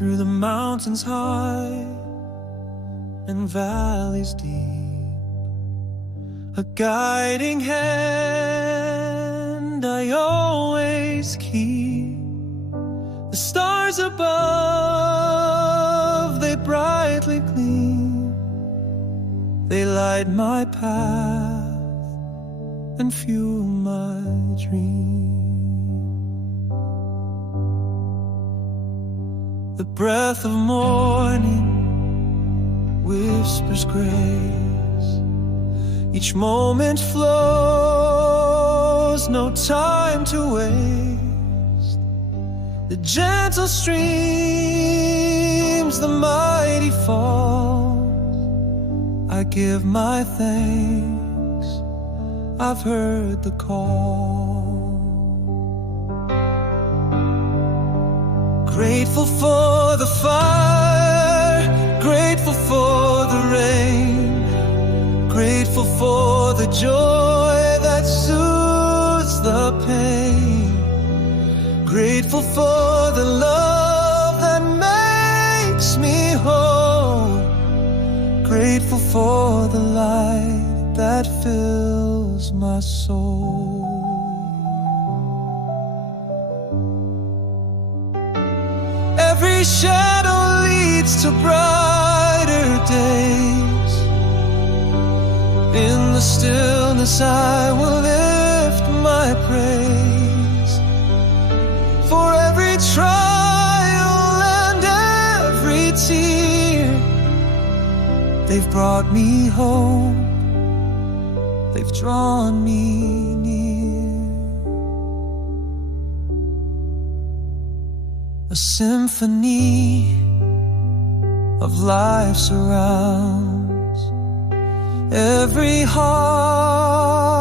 through the mountains high and valleys deep, a guiding hand I always keep. The stars above, they brightly gleam, they light my path and fuel my dream. The breath of morning whispers grace, each moment flows, no time to waste. The gentle streams, the mighty falls, I give my thanks, I've heard the call. Grateful for the fire, grateful for the rain, grateful for the joy that soothes the pain, grateful for the love that makes me whole, grateful for the light that fills my soul. Every shadow leads to brighter days. In the stillness I will lift my praise. For every trial and every tear, they've brought me hope, they've drawn me near. A symphony of life surrounds every heart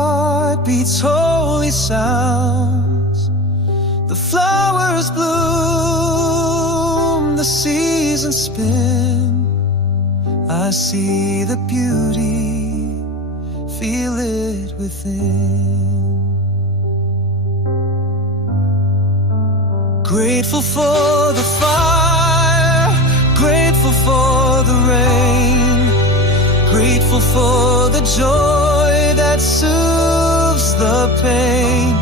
beats holy sounds. The flowers bloom, the seasons spin, I see the beauty, feel it within. Grateful for the fire, grateful for the rain, grateful for the joy that soothes the pain,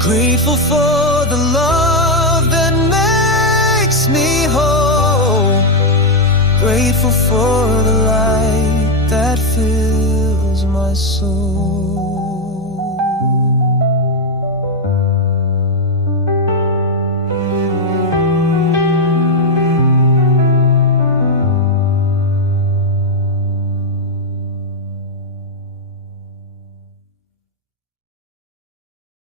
grateful for the love that makes me whole, grateful for the light that fills my soul.